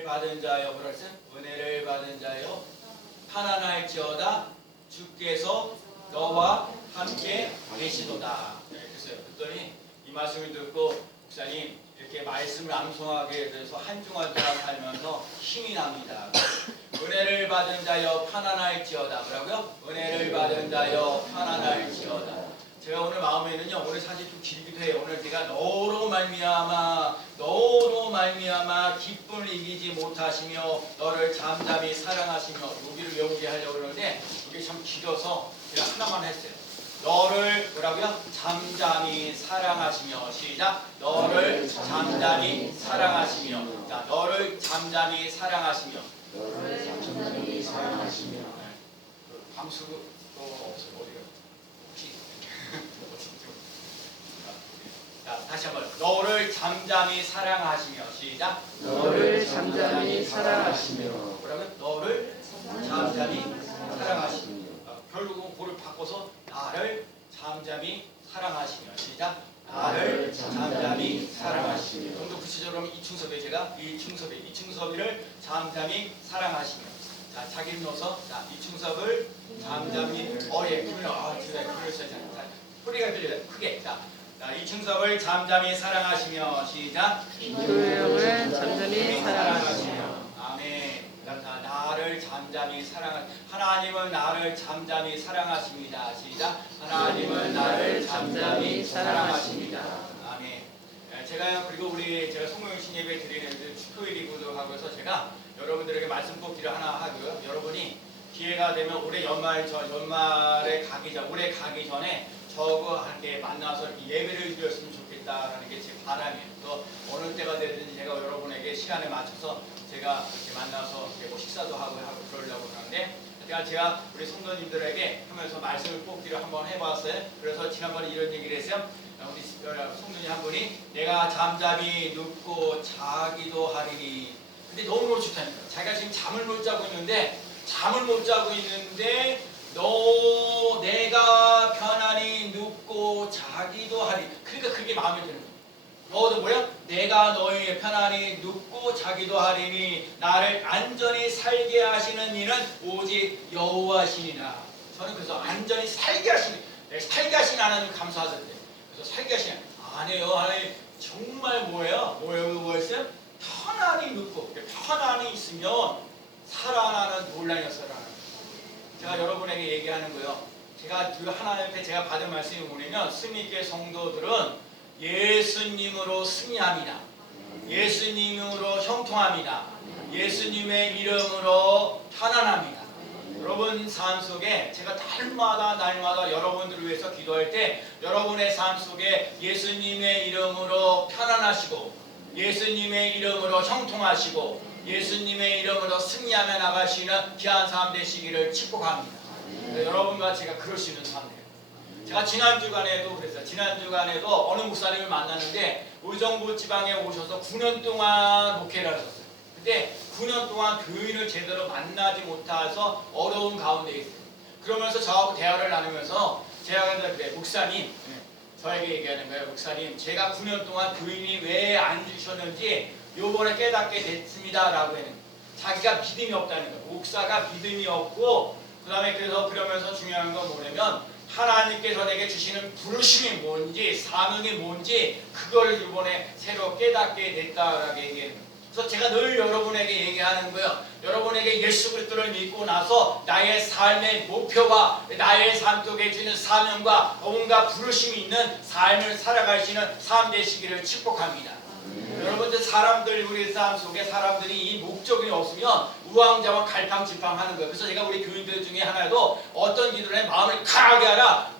받은 자여, 그랬어요? 은혜를 받은 자여 편안할지어다 주께서 너와 함께 계시도다. 그랬어요. 그랬더니 이 말씀을 듣고 목사님 이렇게 말씀을 암송하게 돼서 한 주간 동안 살면서 힘이 납니다. 은혜를 받은 자여 편안할지어다. 뭐라고요? 은혜를 받은 자여 편안할지어다. 제가 오늘 마음에는요, 오늘 사실 좀 길기도 해요. 오늘 제가 너로 말미암아 기쁨을 이기지 못하시며 너를 잠잠히 사랑하시며, 여기를 외우게 하려고 그러는데 이게 참 길어서 제가 하나만 했어요. 너를 뭐라고요? 잠잠히 사랑하시며. 시작. 너를 잠잠히 사랑하시며. 자, 너를 잠잠히 사랑하시며. 너를 잠잠히 사랑하시며. 광수도 없어요. 어디가? 혹시? 자, 다시 한번. 너를 잠잠히 사랑하시며. 시작. 너를 잠잠히 사랑하시며. 뭐라고요? 너를 잠잠히 사랑하시며. 결국은 그를 바꿔서 나를 잠잠히 사랑하시며. 시작. 나를 잠잠히 사랑하시며. 좀 더 구체적으로 이충섭에 제가 이충섭이를 잠잠히 사랑하시며. 자, 자기를 넣어서 자, 이충섭을 잠잠히 예, 그러셔야 자, 소리가 들려요. 크게. 자, 이충섭을 잠잠히 사랑하시며. 시작. 김도영을 잠잠히 사랑하시며. 아멘. 나를 잠잠히 하나님은 나를 잠잠히 사랑하십니다. 시작. 하나님은 나를 잠잠히 사랑하십니다. 아멘. 제가 그리고 제가 성모영신 예배 드리는 축토일이기도 하고 해서 제가 여러분들에게 말씀 뽑기를 하나 하고요. 여러분이 기회가 되면 올해 연말에 올해 가기 전에 저거 함께 만나서 이렇게 예배를 드렸으면 좋겠다라는 게 제 바람이에요. 또 어느 때가 되든지 제가 여러분에게 시간에 맞춰서 제가 이렇게 만나서 이렇게 뭐 식사도 하고 그러려고 그러는데, 제가 우리 성도님들에게 하면서 말씀을 뽑기를 한번 해봤어요. 그래서 지난번에 이런 얘기를 했어요. 우리 성도님 한 분이 내가 잠잠히 눕고 자기도 하리니. 근데 너무너무 좋다니까. 자기가 지금 잠을 못 자고 있는데 내가 편안히 눕고 자기도 하리. 그러니까 그게 마음에 드는 거예요. 너도 뭐야? 내가 너희 편안히 눕고 자기도 하리니 나를 안전히 살게 하시는 이는 오직 여호와시니라. 저는 그래서 안전히 살게 하시는 하나님 감사하던데. 그래서 살게 하시는 아니에요. 하나님 정말 뭐였어요? 편안히 눕고 편안히 있으면 살아나는 논란이 살아나는. 제가 여러분에게 얘기하는 거예요. 제가 하나님 앞에 제가 받은 말씀이 뭐냐면, 스미교회 성도들은 예수님으로 승리합니다. 예수님으로 형통합니다. 예수님의 이름으로 편안합니다. 여러분 삶 속에 제가 날마다 여러분들을 위해서 기도할 때 여러분의 삶 속에 예수님의 이름으로 편안하시고 예수님의 이름으로 형통하시고 예수님의 이름으로 승리하며 나가시는 귀한 삶 되시기를 축복합니다. 여러분과 제가 그럴 수 있는 삶 돼요. 제가 지난주간에도 그랬어요. 지난주간에도 어느 목사님을 만났는데 의정부 지방에 오셔서 9년 동안 목회를 하셨어요. 근데 9년 동안 교인을 제대로 만나지 못해서 어려운 가운데 있어요. 그러면서 저하고 대화를 나누면서 제가 그래, 목사님, 저에게 얘기하는 거예요. 목사님, 제가 9년 동안 교인이 왜 안 주셨는지 요번에 깨닫게 됐습니다 라고 했는 거예요. 자기가 믿음이 없다는 거예요. 목사가 믿음이 없고, 그 다음에 그러면서 중요한 건 뭐냐면 하나님께서 내게 주시는 부르심이 뭔지 사명이 뭔지 그걸 이번에 새로 깨닫게 됐다라고 얘기해요. 그래서 제가 늘 여러분에게 얘기하는 거예요. 여러분에게 예수 그리스도를 믿고 나서 나의 삶의 목표와 나의 삶 속에 주는 사명과 뭔가 부르심이 있는 삶을 살아가시는 삶 되시기를 축복합니다. 여러분들 우리 삶 속에 사람들이 이 목적이 없으면 우왕좌왕 갈팡질팡하는 거예요. 그래서 제가 우리 교인들 중에 하나도 어떤 기도를 해 마음을 강하게 하라,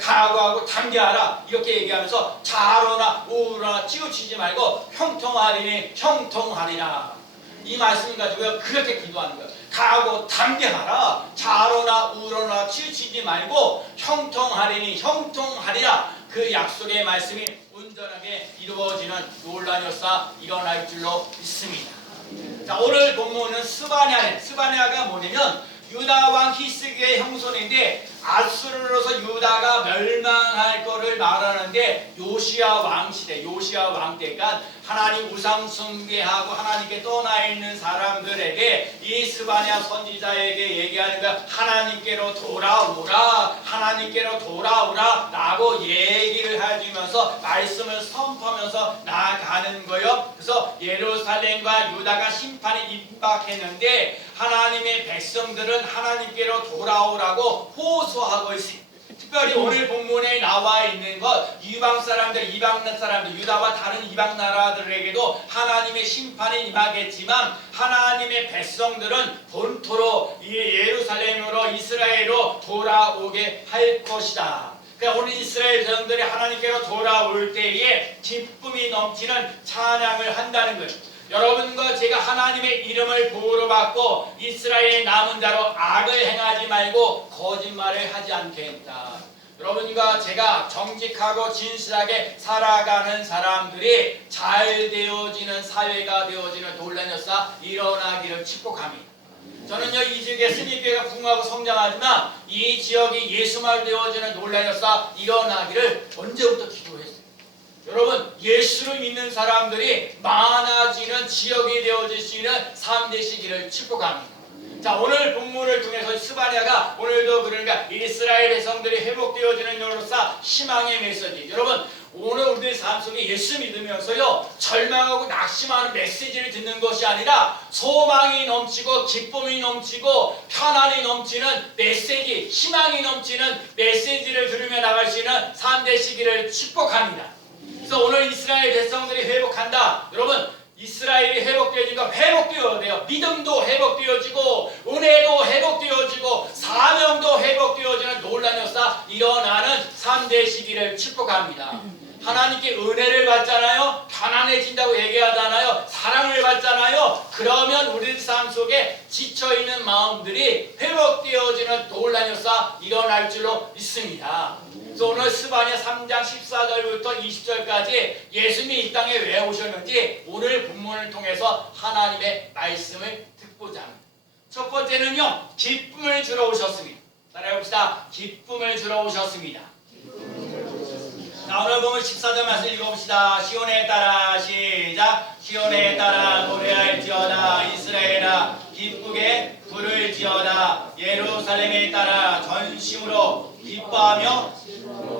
각오하고 담대하라 이렇게 얘기하면서 좌로나 우로나 치우치지 말고 형통하리니 형통하리라. 이 말씀 가지고요 그렇게 기도하는 거예요. 각오 담대하라, 좌로나 우로나 치우치지 말고 형통하리니 형통하리라. 그 약속의 말씀이 온전하게 이루어지는 놀라운 역사 일어날 줄로 믿습니다. 자, 오늘 본문은 스바냐가 뭐냐면 유다 왕 히스기야의 형손인데 아수르로서 유다가 멸망할 거를 말하는데 요시야 왕 시대, 요시야 왕 때가 하나님 우상 숭배하고 하나님께 떠나 있는 사람들에게 이 스바냐 선지자에게 얘기하는 거야. 하나님께로 돌아오라, 하나님께로 돌아오라 라고 얘기를 해주면서 말씀을 선포하면서 나아가는 거예요. 그래서 예루살렘과 유다가 심판이 임박했는데 하나님의 백성들은 하나님께로 돌아오라고 호소하고 있습니다. 특별히 오늘 본문에 나와 있는 것, 이방 사람들, 이방 사람들, 유다와 다른 이방 나라들에게도 하나님의 심판이 임하겠지만 하나님의 백성들은 본토로 예루살렘으로 이스라엘로 돌아오게 할 것이다. 그러니까 오늘 이스라엘 백성들이 하나님께로 돌아올 때에 기쁨이 넘치는 찬양을 한다는 거예요. 여러분과 제가 하나님의 이름을 보호로 받고 이스라엘의 남은 자로 악을 행하지 말고 거짓말을 하지 않겠다. 여러분과 제가 정직하고 진실하게 살아가는 사람들이 잘 되어지는 사회가 되어지는 놀라운 역사 일어나기를 축복합니다. 저는요, 이 지역에 스님교회가 풍부하고 성장하지만 이 지역이 예수말 되어지는 놀라운 역사 일어나기를 언제부터 기도했어요. 여러분, 예수를 믿는 사람들이 많아지는 지역이 되어질 수 있는 삶 되시기를 축복합니다. 자, 오늘 본문을 통해서 스바냐가 오늘도 그러니까 이스라엘 백성들이 회복되어지는 여로서 희망의 메시지. 여러분, 오늘 우리의 삶 속에 예수 믿으면서요 절망하고 낙심하는 메시지를 듣는 것이 아니라 소망이 넘치고 기쁨이 넘치고 편안이 넘치는 메시지, 희망이 넘치는 메시지를 들으며 나갈 수 있는 삶 되시기를 축복합니다. 그래서 오늘 이스라엘 백성들이 회복한다. 여러분, 이스라엘이 회복되어지니까 회복되어야 돼요. 믿음도 회복되어지고 은혜도 회복되어지고 사명도 회복되어지는 놀라운 역사 일어나는 삶 되시기를 축복합니다. 하나님께 은혜를 받잖아요. 편안해진다고 얘기하잖아요. 사랑을 받잖아요. 그러면 우리 삶 속에 지쳐있는 마음들이 회복되어지는 놀라운 역사 일어날 줄로 믿습니다. 그래서 오늘 스바냐 3장 14절부터 20절까지 예수님이 이 땅에 왜 오셨는지 오늘 본문을 통해서 하나님의 말씀을 듣고자 합니다. 첫 번째는요, 기쁨을 주러 오셨습니다. 따라해봅시다. 기쁨을 주러 오셨습니다. 자, 오늘 보면 14절 말씀 읽어봅시다. 시온에 따라 시작. 시온에 따라 노래할지어다. 이스라엘아 기쁘게 부를지어다. 예루살렘에 따라 전심으로 기뻐하며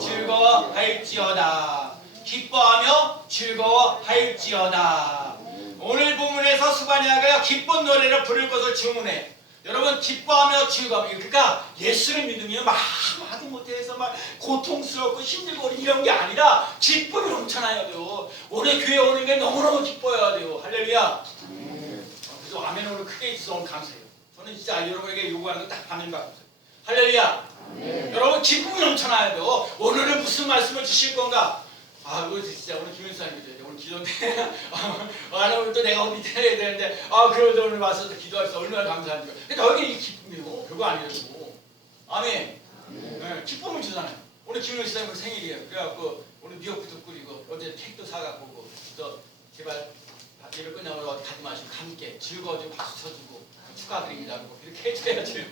즐거워할지어다. 기뻐하며 즐거워할지어다. 오늘 본문에서 스바냐가 기쁜 노래를 부를 것을 주문해. 여러분, 기뻐하며 즐거워. 그러니까 예수를 믿으면 막 못해서 막 고통스럽고 힘들고 이런 게 아니라 기쁨이 넘쳐나야 돼요. 오늘 교회 오는 게 너무너무 기뻐야 돼요. 할렐루야. 그래서 아멘 오늘 크게 있어 오늘 감사해요. 저는 진짜 여러분에게 요구하는 거 딱 아멘 받았어요. 할렐루야. 여러분, 기쁨이 넘쳐나야 돼요. 오늘은 무슨 말씀을 주실 건가? 아, 이거 진짜 오늘 김윤수님이죠. 오늘 기도인데, 오늘 또 내가 어디 해야 되는데, 그래도 오늘 와서 기도해서 얼마나 감사한지. 근데 너에게 이 기쁨이고, 별거 아니라고. 아멘. 네, 기쁨을 주잖아요. 오늘 김윤수님 생일이에요. 그래갖고, 오늘 미역국도 끓이고, 어제 케이크도 사갖고 오고, 또 제발 예배 끝나고 어디 가지 마시고, 함께 즐거워지고 박수 쳐주고, 축하드립니다. 이렇게 해줘야지.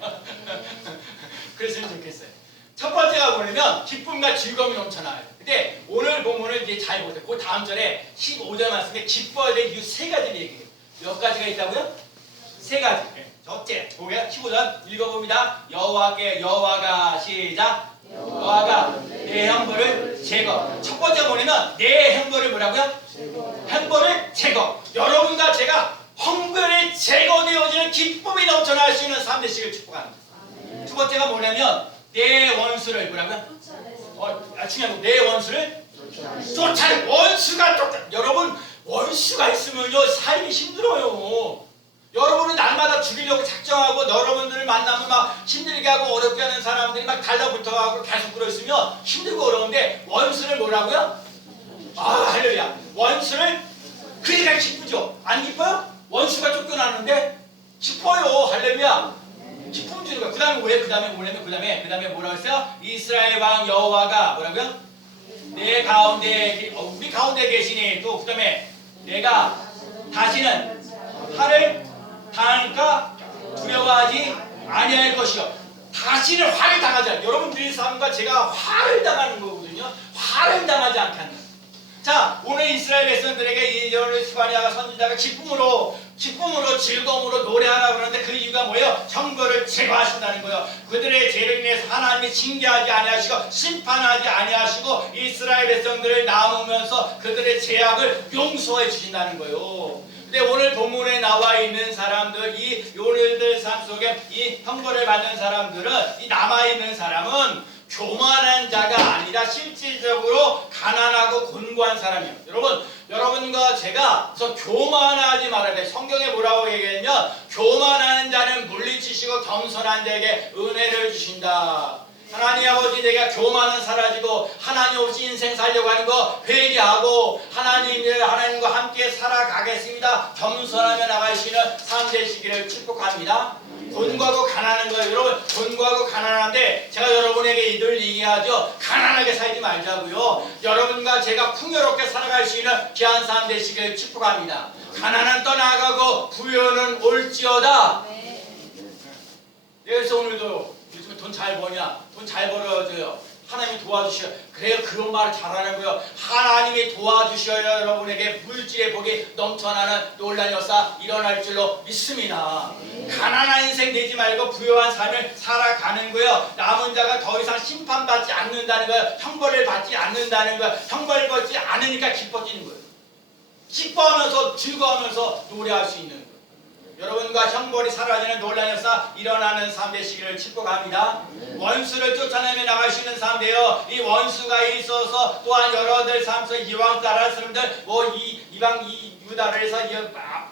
그랬으면 좋겠어요. 첫 번째가 뭐냐면 기쁨과 즐거움이 넘쳐나요. 근데 오늘 본문을 이제 잘 보세요. 그 다음 절에 15절 말씀에 기뻐야 될 이유 세 가지를 얘기해요. 몇 가지가 있다고요? 세 가지. 첫째, 보게요. 15절 읽어봅니다. 여호와가 시작. 여호와가 내 형벌을 제거. 첫 번째 뭐냐면 내 형벌을 뭐라고요? 형벌을 제거. 여러분과 제가 형벌이 제거되어지는 기쁨이 넘쳐날 수 있는 삶 되시길 축복합니다. 두 번째가 뭐냐면 내 원수를 뭐라고요? 중요한 거, 내 원수를 쫓아내. 원수가 쫓아. 여러분, 원수가 있으면요 살기 힘들어요. 여러분은 날마다 죽이려고 작정하고 여러분들을 만나면 막 힘들게 하고 어렵게 하는 사람들이 막 달라붙어가고 계속 그러있으면 힘들고 어려운데 원수를 뭐라고요? 할렐루야. 원수를 그러니까 기쁘죠. 안 기뻐요? 원수가 쫓겨나는데 기뻐요. 할렐루야. 기쁨 주는 거야. 그 다음에 뭐예요? 그 다음에 뭐냐면 그 다음에 뭐라고 했어요? 이스라엘 왕 여호와가 뭐라고요? 내 가운데 우리 가운데 계시니 또 그 다음에 내가 다시는 탈을 당할까 두려워하지 아니할 것이요. 다시는 화를 당하지 않게. 여러분들의 삶과 제가 화를 당하는 거거든요. 화를 당하지 않게 한다. 자, 오늘 이스라엘 백성들에게 이전의 스바냐가 선지자가 기쁨으로 즐거움으로 노래하라고 그러는데 그 이유가 뭐예요? 형벌을 제거하신다는 거예요. 그들의 죄를 인해서 하나님이 징계하지 아니하시고 심판하지 아니하시고 이스라엘 백성들을 나누면서 그들의 죄악을 용서해 주신다는 거예요. 근데 오늘 본문에 나와 있는 사람들, 이 오늘들 삶 속에 이 형벌을 받는 사람들은, 이 남아 있는 사람은 교만한 자가 아니라 실질적으로 가난하고 곤고한 사람이에요. 여러분과 제가 그래서 교만하지 말아야 돼. 성경에 뭐라고 얘기했냐면 교만하는 자는 물리치시고 겸손한 자에게 은혜를 주신다. 하나님 아버지, 내가 교만은 사라지고 하나님 없이 인생 살려고 하는 거 회개하고 하나님과 함께 살아가겠습니다. 겸손하며 나가시는 삶 되시기를 축복합니다. 곤고하고 가난한 거예요. 여러분, 곤고하고 가난한데 제가 여러분에게 늘 얘기하죠. 가난하게 살지 말자고요. 여러분과 제가 풍요롭게 살아갈 수 있는 귀한 삶 되시기를 축복합니다. 가난은 떠나가고 부여는 올지어다. 그래서 오늘도 요즘에 돈 잘 버냐? 돈 잘 벌어줘요. 하나님이 도와주셔요. 그래요. 그런 말 잘하는 거예요. 하나님이 도와주셔야 여러분에게 물질의 복이 넘쳐나는 놀라운 역사 일어날 줄로 믿습니다. 가난한 인생 되지 말고 부유한 삶을 살아가는 거예요. 남은 자가 더 이상 심판받지 않는다는 거예요. 형벌을 받지 않는다는 거예요. 형벌 받지 않으니까 기뻐지는 거예요. 기뻐하면서 즐거워하면서 노래할 수 있는 거예요. 여러분과 형벌이 사라지는 놀라운 역사 일어나는 삶 되시기를 축복합니다. 원수를 쫓아내며 나갈 수 있는 삶 되어 이 원수가 있어서 또한 여러들 삶 속에 이방 나라 사람들 이방 유다를 해서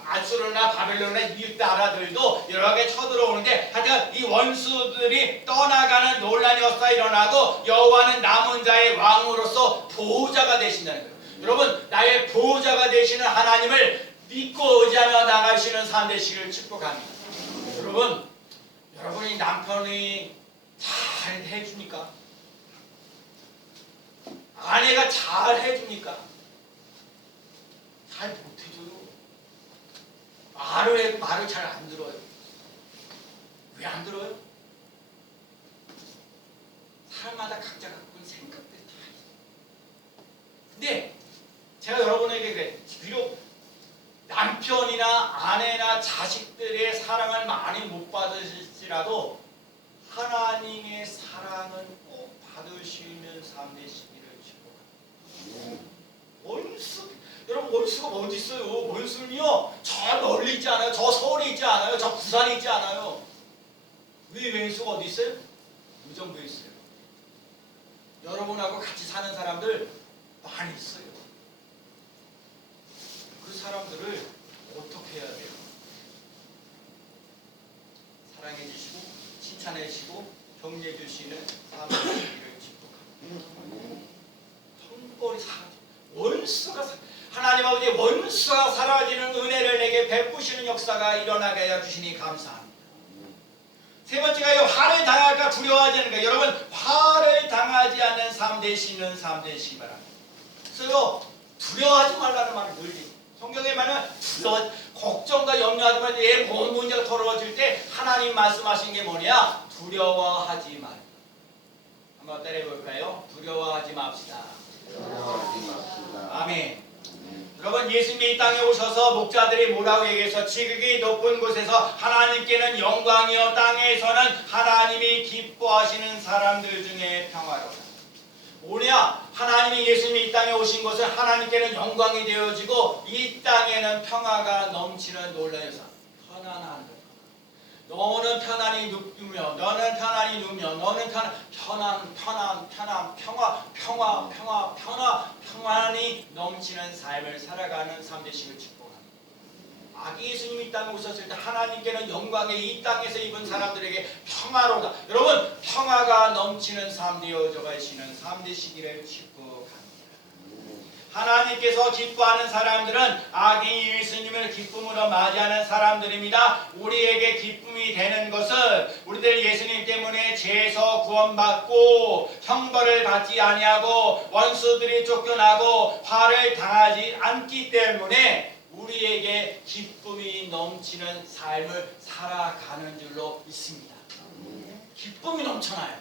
아수르나 바벨론이나 이 나라들도 여러 개 쳐들어오는데 하여튼 이 원수들이 떠나가는 놀라운 역사 일어나고 여호와는 남은 자의 왕으로서 보호자가 되신다는 거예요. 여러분, 나의 보호자가 되시는 하나님을 믿고 의지하며 나가시는 삶 되시기를 축복합니다. 여러분이 남편이 잘 해줍니까? 아내가 잘 해줍니까? 잘 못해줘요. 말을 해도 말을 잘 안 들어요. 왜 안 들어요? 사람마다 각자 갖고 있는 생각들이 다 있어요. 근데 제가 여러분에게 그래. 비록 남편이나 아내나 자식들의 사랑을 많이 못 받으실지라도 하나님의 사랑은 꼭 받을 수 있는 삶 되시기를 축복합니다. 여러분, 원수가 어디 있어요? 원수는요, 저 멀리 있지 않아요? 저 서울에 있지 않아요? 저 부산에 있지 않아요? 원수가 어디 있어요? 의정부에 있어요. 여러분하고 같이 사는 사람들 많이 있어요. 그 사람들을 어떻게 해야 돼요? 사랑해 주시고 칭찬해 주시고 격려해 주시는 사람들을 축복합니다. 형벌이 사라져. 하나님 아버지 원수가 사라지는 은혜를 내게 베푸시는 역사가 일어나게 하여 주시니 감사합니다. 세 번째가요, 화를 당할까 두려워하지 않을까. 여러분, 화를 당하지 않는 삶 되시는 삶 되시기 바랍니다. 그래서 두려워하지 말라는 말을 늘 성경에 말하면 걱정과 염려하지 말고 내 문제가 더러워질 때 하나님 말씀하신 게 뭐냐? 두려워하지 말. 한번 따라해볼까요? 두려워하지 맙시다. 아멘. 여러분, 예수님이 이 땅에 오셔서 목자들이 뭐라고 얘기해서 지극히 높은 곳에서 하나님께는 영광이요 땅에서는 하나님이 기뻐하시는 사람들 중에 평화로다. 뭐냐? 하나님이 예수님이 이 땅에 오신 것은 하나님께는 영광이 되어지고 이 땅에는 평화가 넘치는 놀라운 역사. 편안한 것. 너는 편안히 눕으며 너는 편안히 누며 너는 평안히 넘치는 삶을 살아가는 삶 되시길 축복합니다. 아기 예수님이 이 땅에 오셨을 때 하나님께는 영광의 이 땅에서 입은 사람들에게 평화로다. 여러분, 평화가 넘치는 삶 되어져 가시는 삶 되시기를 축복합니다. 하나님께서 기뻐하는 사람들은 아기 예수님을 기쁨으로 맞이하는 사람들입니다. 우리에게 기쁨이 되는 것은 우리들 예수님 때문에 죄에서 구원받고 형벌을 받지 아니하고 원수들이 쫓겨나고 화를 당하지 않기 때문에 우리에게 기쁨이 넘치는 삶을 살아가는 줄로 믿습니다. 기쁨이 넘쳐나요.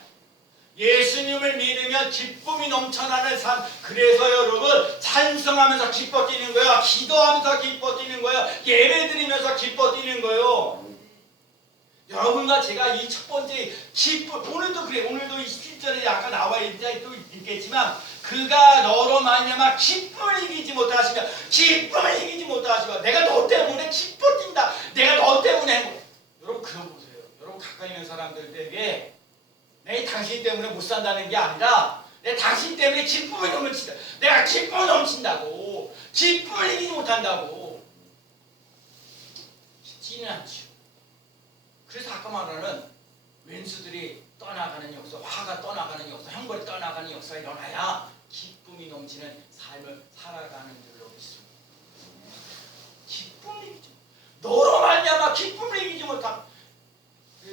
예수님을 믿으면 기쁨이 넘쳐나는 삶. 그래서 여러분 찬송하면서 기뻐 뛰는 거야. 기도하면서 기뻐 뛰는 거야. 예배드리면서 기뻐 뛰는 거예요. 여러분과 제가 이 첫 번째 기쁨, 오늘도 그래. 오늘도 이 17절에 아까 나와 있겠지만 그가 너로 말미암아 기쁨을 이기지 못하시며 기쁨을 이기지 못하시며 내가 너 때문에 기뻐 뛴다. 내가 너 때문에 행복해. 여러분 그럼 보세요. 여러분 가까이 있는 사람들에게 내 당신 때문에 못 산다는 게 아니라 내 당신 때문에 기쁨이 넘친다. 내가 기쁨이 넘친다고. 기쁨을 이기지 못한다고. 쉽지는 않죠. 그래서 아까 말하는 왼수들이 떠나가는 역사, 화가 떠나가는 역사, 형벌이 떠나가는 역사가 일어나야 기쁨이 넘치는 삶을 살아가는 줄로 믿습니다. 기쁨을 이기지 너로 말미암아 기쁨을 이기지 못함.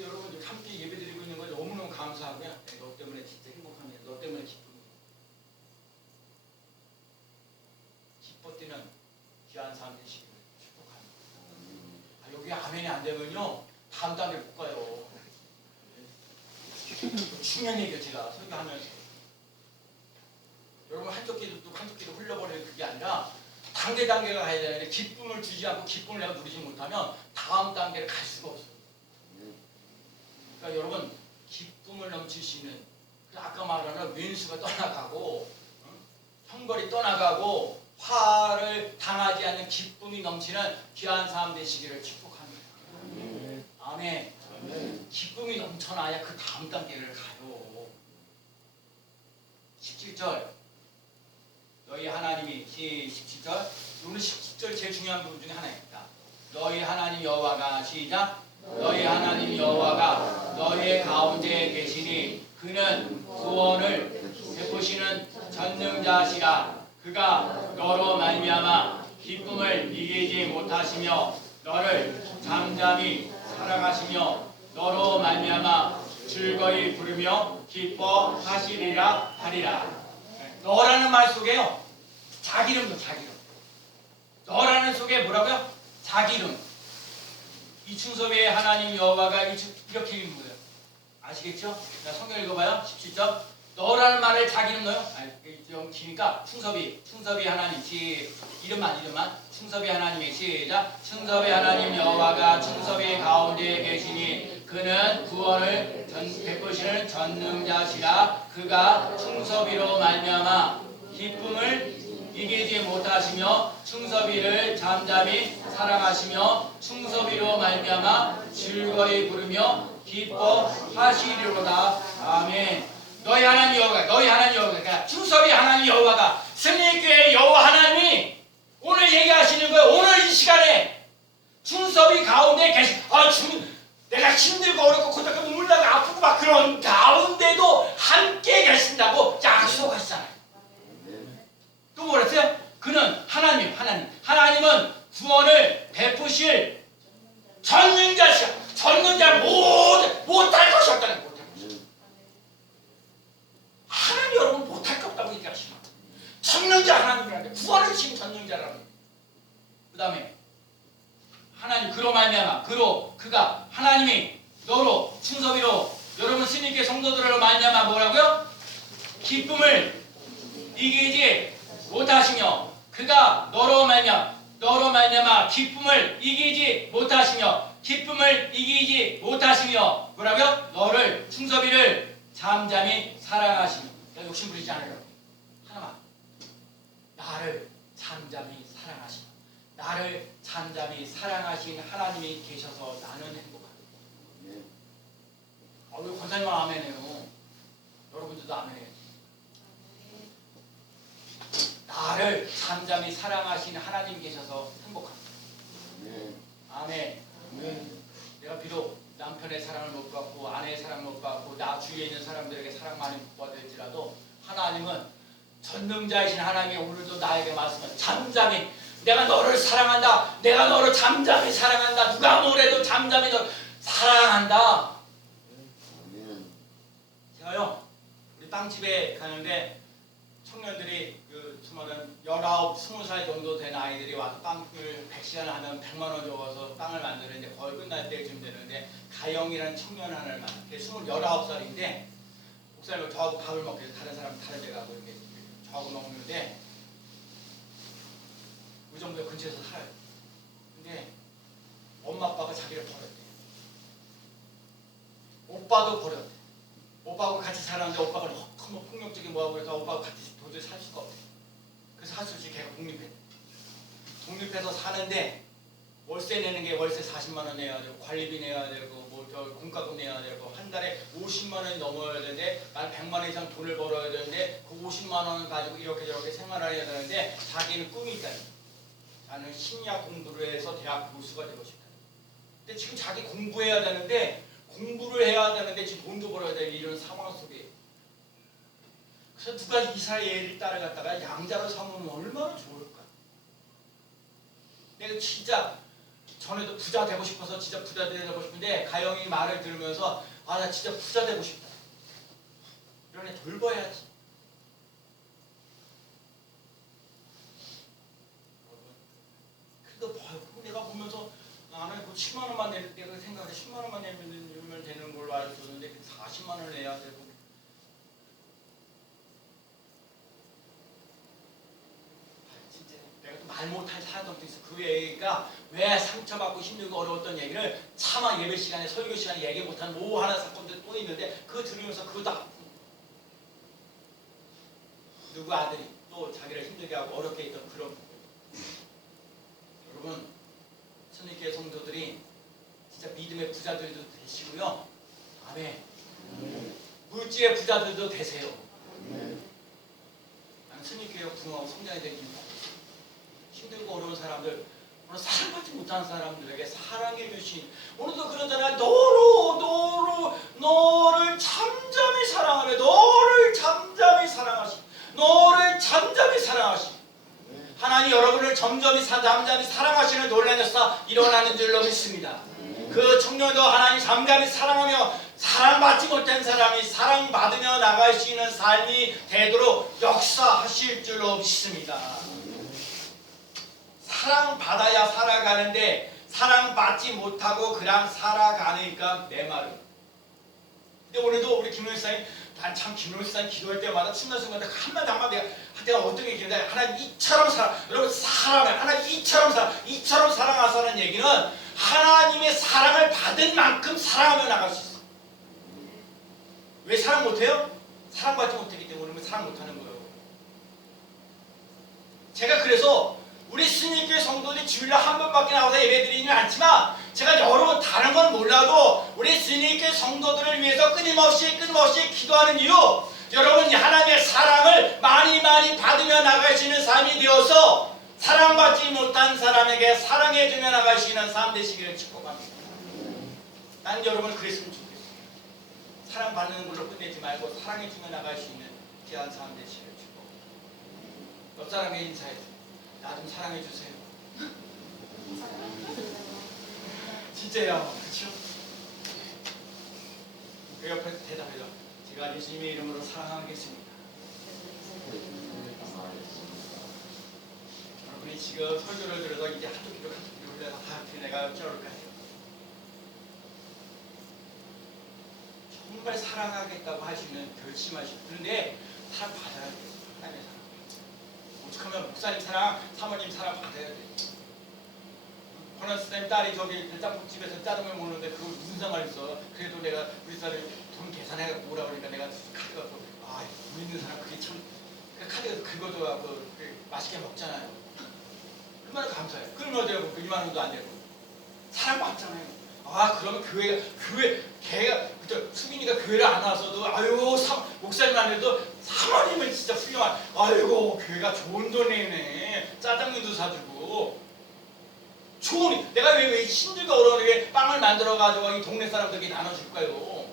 여러분 함께 예배드리고 있는 거 너무너무 감사하고요. 너 때문에 진짜 행복합니다. 너 때문에 기쁨이. 기뻐 뛰는 귀한 삶 되시기를 축복합니다. 여기 아멘이 안 되면요 다음 단계 못 가요. 중요한 얘기예요. 제가 설교하면서 여러분 한쪽 귀도 흘려버리는 그게 아니라 단계가 가야 되는데 기쁨을 주지 않고 기쁨을 내가 누리지 못하면 다음 단계를 갈 수가 없어요. 그러니까 여러분 기쁨을 넘칠 수 있는 아까 말하는 왼수가 떠나가고 형벌이 떠나가고 화를 당하지 않는 기쁨이 넘치는 귀한 삶 되시기를 축복합니다. 아멘. 기쁨이 넘쳐나야 그 다음 단계를 가요. 17절 너희 하나님이 17절 오늘 17절 제일 중요한 부분 중에 하나입니다. 너희 하나님 여호와가 시작 너희 하나님 여호와가 너희의 가운데에 계시니 그는 구원을 베푸시는 전능자시라. 그가 너로 말미암아 기쁨을 이기지 못하시며 너를 잠잠히 사랑하시며 너로 말미암아 즐거이 부르며 기뻐하시리라 하리라. 너라는 말 속에요 자기 이름도 자기 이름. 너라는 속에 뭐라고요? 자기 이름. 이충섭의 하나님 여호와가 이렇게 읽는 거예요. 아시겠죠? 자, 성경 읽어봐요. 17절. 너라는 말을 자기 이름 넣어요. 좀 기니까 충섭이 하나님 이름만 충섭이 하나님의 시작. 충섭의 하나님 여호와가 충섭의 가운데 계시니 그는 구원을 베푸시는 전능자시라. 그가 충섭이로 말미암아 기쁨을 이기지 못하시며 충섭이를 잠잠히 사랑하시며 충섭이로 말미암아 즐거이 부르며 기뻐하시리로다. 아멘. 너희 하나님 여호와, 그러니까 충섭이 하나님 여호와가 승리교회 여호와 하나님이 오늘 얘기하시는 거예요. 오늘 이 시간에 충섭이 가운데 내가 힘들고 어렵고 고통하고 눈물 나고 아프고 막 그런 가운데도 함께 계신다고 약속하시잖아요. 또 뭐랬어요? 그는 하나님은 구원을 베푸실 전능자시야. 전능자 못할 것이 없다는 거예요. 하나님 여러분 못할 거 없다고 얘기하시면 전능자 하나님이라는데 구원을 주신 전능자라는. 그 다음에 하나님 그로 말미암아 그가 하나님이 너로 충섭이로 여러분 스님께 성도들로 말미암아 뭐라고요? 기쁨을 이기지 못하시며 그가 너로 말미암아 기쁨을 이기지 못하시며 뭐라고요? 너를 충섭이를 잠잠히 사랑하시며 욕심 부리지 않으려고 하나만 나를 잠잠히 사랑하시며 나를 잠잠히 사랑하신 하나님이 계셔서 나는 행복합니다. 우리 권사님은 아멘해요. 여러분들도 아멘해요. 나를 잠잠히 사랑하신 하나님 계셔서 행복합니다. 아멘. 내가 비록 남편의 사랑을 못 받고 아내의 사랑을 못 받고 나 주위에 있는 사람들에게 사랑 많이 못 받을지라도 하나님은 전능자이신 하나님이 오늘도 나에게 말씀을 잠잠히 내가 너를 사랑한다. 내가 너를 잠잠히 사랑한다. 누가 뭐래도 잠잠히 너를 사랑한다. 제가요 우리 빵집에 가는데 청년들이 그 수많은 19, 20살 정도 된 아이들이 와서 빵을 100시간 하면 100만 원 줘서 빵을 만드는데 거의 끝날 때쯤 되는데 가영이라는 청년 하나를 만났대. 19살인데 목사님 저하고 밥을 먹게 해서 다른 사람 다른 데 가고 이렇게 저하고 먹는데 의정부에 근처에서 살아요. 근데 엄마 아빠가 자기를 버렸대. 오빠도 버렸대. 오빠하고 같이 살았는데 오빠가 너무 폭력적인 뭐하고 그래서 오빠하고 같이 도저히 살 수가 없대. 그래서 할 수 없이 걔가 독립했대. 독립해서 사는데 월세 내는 게 월세 40만 원 내야 되고 관리비 내야 되고 뭐 저 공과금 내야 되고 한 달에 50만 원이 넘어야 되는데 나는 100만 원 이상 돈을 벌어야 되는데 그 50만 원을 가지고 이렇게 저렇게 생활해야 되는데 자기는 꿈이 있다. 나는 심리학 공부를 해서 대학 교수가 되고 싶다. 근데 지금 자기 공부해야 되는데 공부를 해야 되는데 지금 돈도 벌어야 되는 이런 상황 속에 그래서 누가 이사의 예를 따라갔다가 양자로 삼으면 얼마나 좋을까. 내가 진짜 전에도 부자 되고 싶어서 진짜 부자 되고 싶은데 가영이 말을 들으면서 아 나 진짜 부자 되고 싶다. 이런 애 돌봐야지. 그래도 내가 보면서 나는 그 10만 원만 낼 때 생각해 10만 원만 내면 되는 걸로 알고 있었는데 40만 원을 내야 되고 진짜 내가 또 말 못할 사람도 있어. 그 애가 왜 상처받고 힘들고 어려웠던 얘기를 차마 예배 시간에 설교 시간에 얘기 못한 뭐 하나 사건들 또 있는데 그거 들으면서 그것도 아프고 누구 아들이 또 자기를 힘들게 하고 어렵게 있던 그런 부분. 여러분 선생님께 성도들이 진짜 믿음의 부자들도 되시고요. 아멘. 물질의 부자들도 되세요. 나는 선생님께 부흥하고 성장이 되는 이유가 힘들고 어려운 사람들 오늘 사랑받지 못하는 사람들에게 사랑해 주신 오늘도 그러잖아요. 너를 잠잠히 사랑하네. 너를 잠잠히 사랑하시. 너를 잠잠히 사랑하시. 하나님 여러분을 잠잠히 사랑하시는 놀라운 역사 일어나는 줄로 믿습니다. 그 청년도 하나님 잠잠히 사랑하며 사랑받지 못한 사람이 사랑받으며 나갈 수 있는 삶이 되도록 역사하실 줄로 믿습니다. 사랑받아야 살아가는데 사랑받지 못하고 그냥 살아가니까 내 말은. 근데 오늘도 우리 김용희 사님 난 참 김용희 사님 기도할 때마다 순간순간 한마디 내가 어떻게 기도해 하나님 이처럼 여러분 사랑을 하나님 이처럼 사랑하사는 얘기는 하나님의 사랑을 받은 만큼 사랑하며 나갈 수 있어. 왜 사랑 못해요? 사랑받지 못했기 때문에 사랑 못하는 거예요. 제가 그래서 우리 스님교회 성도들이 주일날 한 번밖에 나와서 예배드리지는 않지만 제가 여러 다른 건 몰라도 우리 스님교회 성도들을 위해서 끊임없이 기도하는 이유 여러분이 하나님의 사랑을 많이 받으며 나가시는 삶이 되어서 사랑받지 못한 사람에게 사랑해주며 나가시는 삶 되시기를 축복합니다. 난 여러분 그랬으면 좋겠어요. 사랑받는 걸로 끝내지 말고 사랑해주며 나갈 수 있는 귀한 삶 되시기를 축복합니다. 옆 사람에게 인사해주세요. 나 좀 사랑해주세요. 진짜요. 그쵸? 그 옆에서 대답해요. 제가 예수님의 이름으로 사랑하겠습니다. 여러분이 지금 설교를 들어서 이제 한쪽 귀로 흘려서 어떻게 내가 쩔을까요? 정말 사랑하겠다고 하시는 결심하시고 그런데 사랑 받아야 돼요. 하나님의 사랑. 오죽하면 목사님 사랑, 사모님 사랑 받아야 돼. 권한스님 딸이 저기 짬뽕집에서 짜장면 먹는데 그거 무슨 상관이 있어. 그래도 내가 우리 딸이 돈 계산해갖고 오라 그러니까 내가 카드 갖고 물 있는 사람 그게 참 카드 긁어줘야 맛있게 먹잖아요. 얼마나 감사해요. 그러면 어때요? 2만 원도 안 되고 사랑받잖아요. 그러면 걔가 그때 수빈이가 교회를 안 와서도 목사님 안 해도 사모님은 진짜 훌륭한 교회가 좋은 돈 내네. 짜장면도 사주고 좋은 내가 왜 힘들고 어려운데 빵을 만들어가지고 이 동네 사람들에게 나눠줄까요?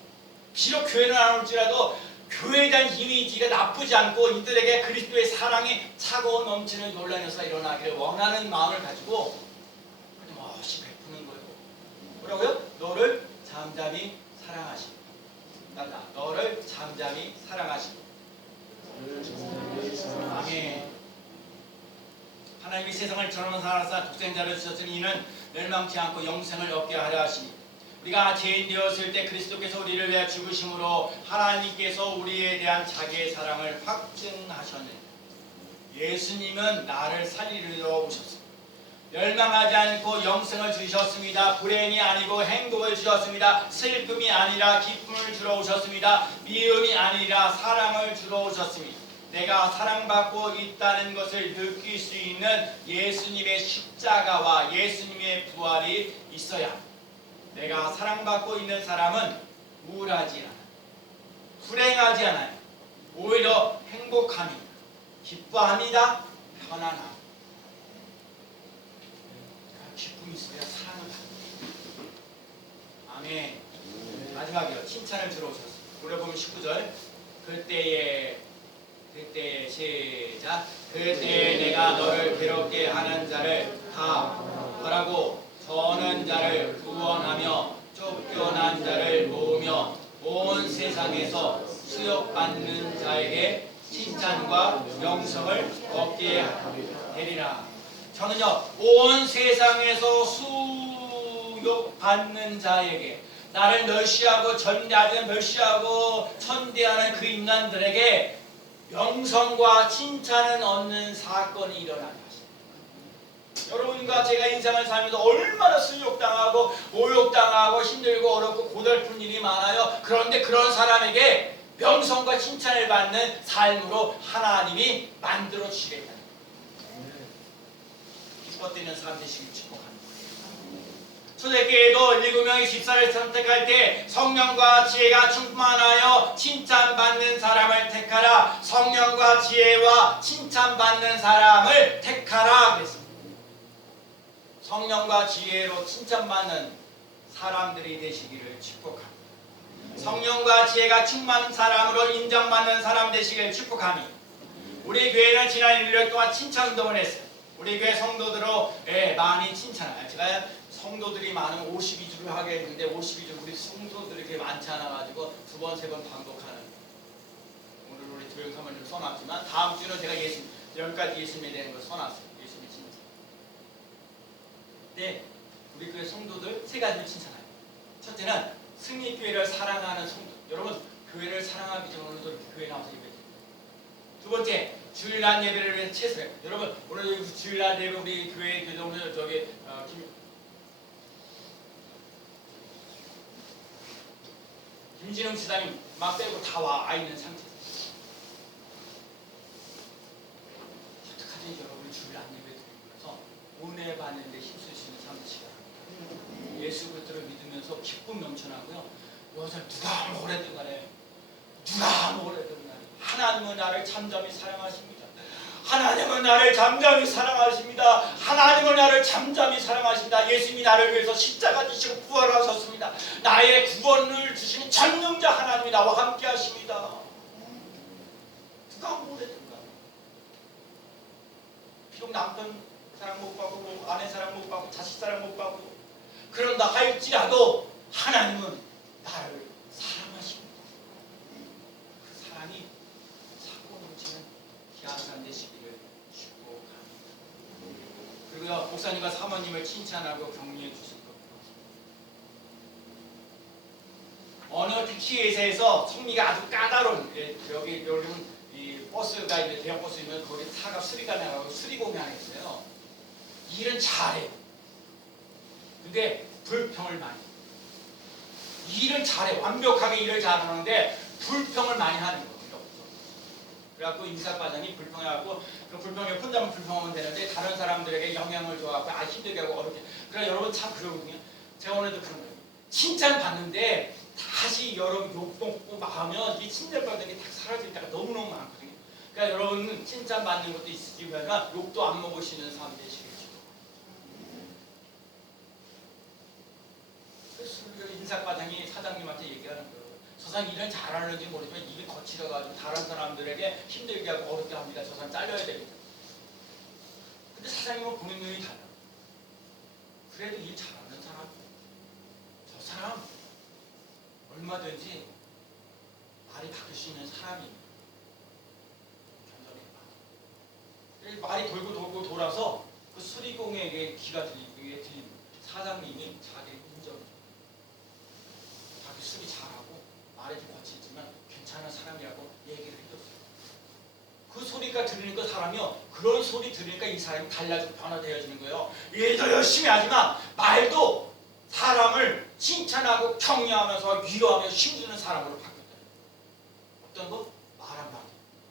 비록 교회는 안 올지라도 교회에 대한 이미지가 나쁘지 않고 이들에게 그리스도의 사랑이 차고 넘치는 놀라운 역사가 일어나기를 원하는 마음을 가지고 끊임없이 베푸는 거예요. 뭐라고요? 너를 잠잠히 사랑하시고 너를 잠잠히 사랑하시고 세상을 저러면 살아서 독생자를 주셨으니 이는 멸망치 않고 영생을 얻게 하려 하시니 우리가 죄인 되었을 때 그리스도께서 우리를 위하여 죽으심으로 하나님께서 우리에 대한 자기의 사랑을 확증하셨느니라. 예수님은 나를 살리려 오셨습니다. 멸망하지 않고 영생을 주셨습니다. 불행이 아니고 행복을 주셨습니다. 슬픔이 아니라 기쁨을 주러 오셨습니다. 미움이 아니라 사랑을 주러 오셨습니다. 내가 사랑받고 있다는 것을 느낄 수 있는 예수님의 십자가와 예수님의 부활이 있어야 합니다. 내가 사랑받고 있는 사람은 우울하지 않아요. 불행하지 않아요. 오히려 행복합니다. 기뻐합니다. 편안합니다. 기쁨이 있어야 사랑을 받습니다. 아멘. 마지막이요. 칭찬을 주러 오셨습니다. 우리 보면 19절. 그때에 시작. 그때에 내가 너를 괴롭게 하는 자를 다 벌하고 저는 자를 구원하며 쫓겨난 자를 모으며 온 세상에서 수욕받는 자에게 칭찬과 영성을 얻게 되리라. 저는요, 온 세상에서 수욕받는 자에게, 나를 멸시하고 전대하는 멸시하고 천대하는 그 인간들에게 영성과 칭찬을 얻는 사건이 일어나게 하십니다. 여러분과 제가 인생을 살면서 얼마나 수욕당하고 모욕당하고 힘들고 어렵고 고달픈 일이 많아요. 그런데 그런 사람에게 명성과 칭찬을 받는 삶으로 하나님이 만들어 주시겠다. 기뻐되는 삶 되시길 축복합니다. 초대교회도 7명의 집사를 선택할 때 성령과 지혜가 충만하여 칭찬받는 사람을 택하라. 성령과 지혜와 칭찬받는 사람을 택하라 그랬습니다. 성령과 지혜로 칭찬받는 사람들이 되시기를 축복합니다. 성령과 지혜가 충만한 사람으로 인정받는 사람 되시기를 축복합니다. 우리 교회는 지난 1년 동안 칭찬운동을 했어요. 우리 교회 성도들로 많이 칭찬해요. 제가 성도들이 많으면 52주를 하게 했는데 52주 우리 성도들이 그렇게 많지 않아가지고 2번, 3번 반복하는, 오늘 우리 조영 사모님 써놨지만 다음 주는 제가 여기까지 예수님에 대한 걸 써놨어요. 예수님의 칭찬. 네, 우리 교회 성도들 3가지를 칭찬해요. 첫째는 승리교회를 사랑하는 성도. 여러분, 교회를 사랑하기 전에 오늘도 이렇게 교회 나와서 예배드립니다. 두 번째, 주일날 예배를 위해 최선을. 여러분, 오늘 주일날 예배 우리 교회 교동들 저기 김진웅 지사님 막 빼고 다 와 있는 상태에서 어떡하지? 여러분이 주일날 예배 드리면서 은혜 받는데 힘쓸 수 있는 삶을 시작합니다. 예수 그리스도를 믿으면서 기쁨 넘쳐나고요. 여기서 누가 뭐래든 간에 하나님은 나를 잠잠히 사랑하십니다. 하나님은 나를 잠잠히 사랑하십니다. 하나님은 나를 잠잠히 사랑하십니다. 예수님이 나를 위해서 십자가 지시고 부활하셨습니다. 나의 구원을 주시는 전능자 하나님이 나와 함께 하십니다. 누가 뭐래든가. 비록 남편 사랑 못 받고 아내 사랑 못 받고 자식 사랑 못 받고 그런다 할지라도 하나님은 나를 사랑하십니다. 그 사랑이 차고 넘치는 귀한 삶 되시기를 축복합니다. 그리고 목사님과 사모님을 칭찬하고 격려해 주실 겁니다. 어느 택시 회사에서 성미가 아주 까다로운, 여기 이 버스가 있는데 대형 버스이면 거기 차가 수리가 나가고 수리 공연했어요. 일은 잘해요. 근데 불평을 많이 해요. 일은 잘해. 완벽하게 일을 잘하는데 불평을 많이 하는 거예요. 그래갖고 임사과장이 불평해갖고 그 불평에 혼자만 불평하면 되는데 다른 사람들에게 영향을 줘갖고 힘들게 하고 어렵게. 그러니까 여러분 참 그러거든요. 제가 오늘도 그런 거예요. 칭찬 받는데 다시 여러분 욕 먹고 하면 이 칭찬받는 게 다 사라질 때가 너무너무 많거든요. 그러니까 여러분은 칭찬 받는 것도 있으시지만 욕도 안 먹으시는 삶 되시겠죠. 그래서 인사과장이 사장님한테 얘기하는 거예요. 저 사람 일은 잘하는지 모르지만 일이 거칠어가지고 다른 사람들에게 힘들게 하고 어렵게 합니다. 저 사람 잘려야 됩니다. 근데 사장님은 보는 눈이 달라. 그래도 일 잘하는 사람, 저 사람 얼마든지 말이 바뀔 수 있는 사람입니다. 견뎌내봐. 말이 돌고 돌고 돌아서 그 수리공에게 귀가 들립니다. 사장님이 자기 인정, 자기 수리 잘하고 말이 좀 거칠지만 괜찮은 사람이라고 얘기를 해줬어요. 그 소리가 들으니까 사람이요, 그런 소리 들으니까 이 사람이 달라지고 변화되어지는 거예요. 일도 열심히 하지만 말도 사람을 칭찬하고 격려하면서 위로하면서 힘주는 사람으로 바뀌었다. 어떤 거? 말 한마디,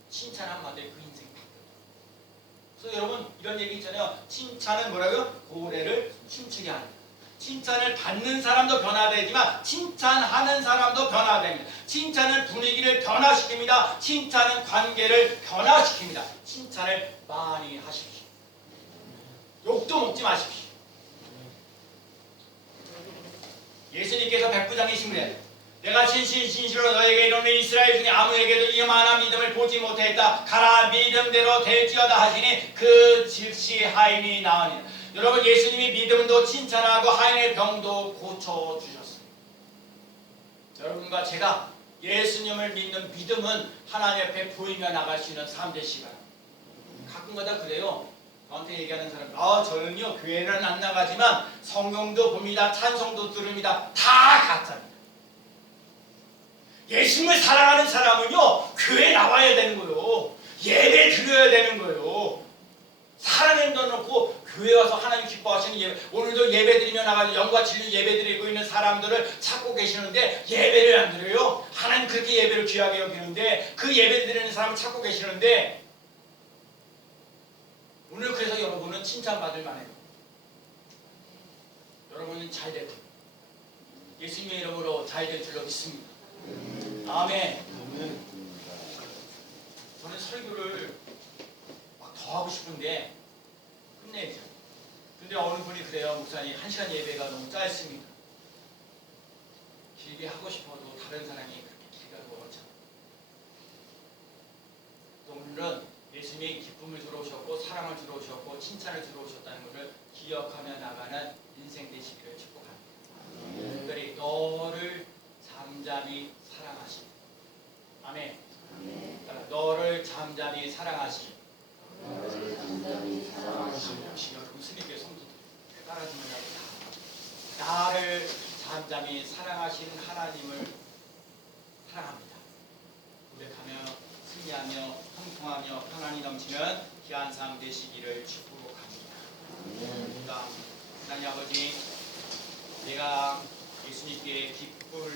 칭찬 한마디에 그 인생이 바뀌었다. 그래서 여러분 이런 얘기 있잖아요. 칭찬은 뭐라고요? 고래를 춤추게 합니다. 칭찬을 받는 사람도 변화되지만 칭찬하는 사람도 변화됩니다. 칭찬은 분위기를 변화시킵니다. 칭찬은 관계를 변화시킵니다. 칭찬을 많이 하십시오. 욕도 먹지 마십시오. 예수님께서 백부장이신 분에 내가 진실로 너에게 이르노니 이스라엘 중에 아무에게도 이만한 믿음을 보지 못했다. 가라 믿음대로 될지어다 하시니 그 즉시 하인이 나으니라. 여러분 예수님이 믿음도 칭찬하고 하인의 병도 고쳐주셨습니다. 여러분과 제가 예수님을 믿는 믿음은 하나님 앞에 보이며 나갈 수 있는 3대 시간. 가끔가다 그래요. 저한테 얘기하는 사람, 저는요 교회는 안 나가지만 성경도 봅니다. 찬송도 들읍니다. 다 가짜입니다. 예수님을 사랑하는 사람은요 교회 나와야 되는 거예요. 예배 드려야 되는 거예요. 사랑한다 놓고 교회 와서 하나님 기뻐하시는 예배, 오늘도 예배 드리며 나가서 영과 진리 예배 드리고 있는 사람들을 찾고 계시는데 예배를 안 드려요. 하나님 그렇게 예배를 귀하게 여기는데 그 예배 드리는 사람을 찾고 계시는데 오늘 그래서 여러분은 칭찬받을 만해요. 여러분은 잘 될 거예요. 예수님의 이름으로 잘 될 줄로 믿습니다. 아멘. 저는 설교를 막 더 하고 싶은데 끝내죠. 근데 어느 분이 그래요. 목사님 1시간 예배가 너무 짧습니다. 길게 하고 싶어도 다른 사람이 그렇게 길게 하고 어렵잖아요. 오늘은 예수님이 기쁨을 들어오셨고 사랑을 들어오셨고 칭찬을 들어오셨다는 것을 기억하며 나가는 인생 되시기를 축복합니다. 특별히 너를 잠잠히 사랑하시니. 아멘. 너를 잠잠히 사랑하시니. 역시 여러분 스님께 성도들 따라주면 나를 잠잠히 사랑하시는 하나님을 사랑합니다. 고백하며 승리하며 통통하며 평안이 넘치는 귀한 삶 되시기를 축복합니다. 하나님 아버지, 내가 예수님께 기쁨